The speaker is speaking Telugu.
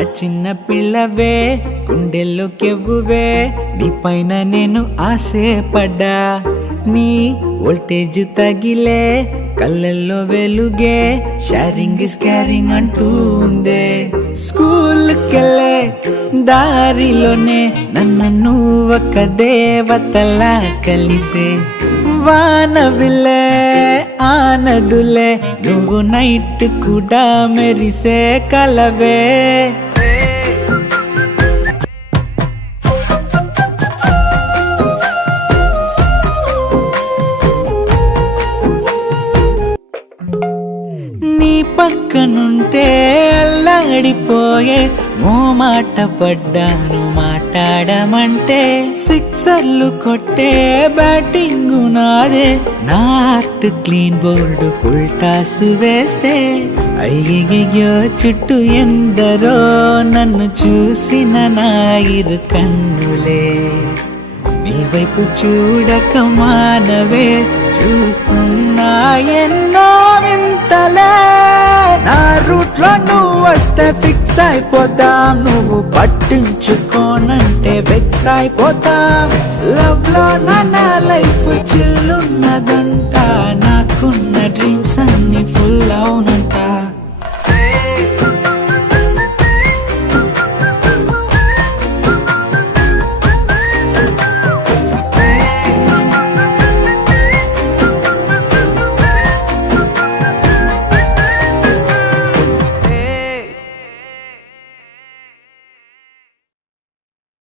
నా చిన్న పిల్లవే గుండెల్లో కెవ్వువే నీ పైన నేను ఆశపడ్డా నీ వోల్టేజ్ తగిలే కళ్ళల్లో వెలుగే షేరింగ్ ఇస్ క్యారింగ్ అంటూ ఉందే స్కూల్కెళ్ళే దారిలోనే నన్ను నువ్వు ఒక దేవతలా కలిసే వానవిలే ఆనదులే నువ్వు నైట్ కూడా మెరిసే కలవే నీ పక్కనుంటే అల్లాడిపోయే ఓ మాట పడ్డాను మాట్లాడమంటే సిక్సర్లు కొట్టే బ్యాటింగ్ నాదే నా heart clean bowled full toss వేస్తే అయ్యయ్యో చుట్టూ ఎందరో నన్ను చూసిన నా ఇరు కన్నులే నీ వైపు చూడక మానవే చూస్తున్నా ఎన్నో వింతలే నా రూట్ లో నువ్వు వస్తే ఫిక్స్ అయిపోతాం నువ్వు పట్టించుకోనంటే వెక్స్ అయిపోతాం లవ్ లో నా లైఫ్ చిల్